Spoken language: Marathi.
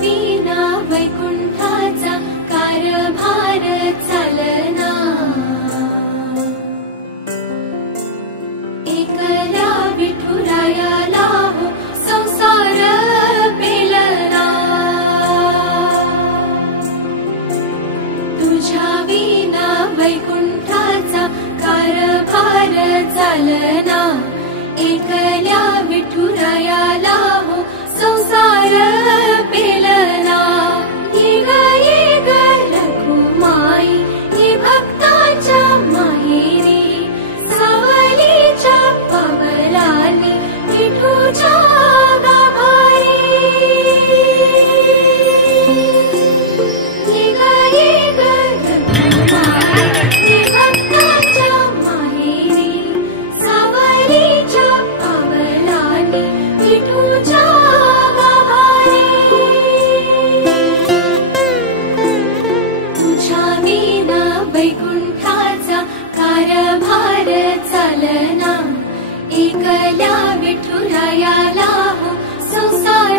विना वैकुंठाचा कारभार चालना। एकला विठुरायाला हो संसार पेलना। तुझ्या विना वैकुंठाचा कारभार चालना। एकल्या विठुरायाला हो संसार पेलना। ये ग रघुमाई ये भक्ताच्या माहेरी सावलीच्या पावलांनी विठूच्या गाभारी। ये ग रघुमाई ये भक्ताच्या माहेरी सावलीच्या पावलांनी विठूच्या गाभारी। तुझ्या विना वैकुंठाचा कारभार चालना। एकल्या विठुरायाला हो संसार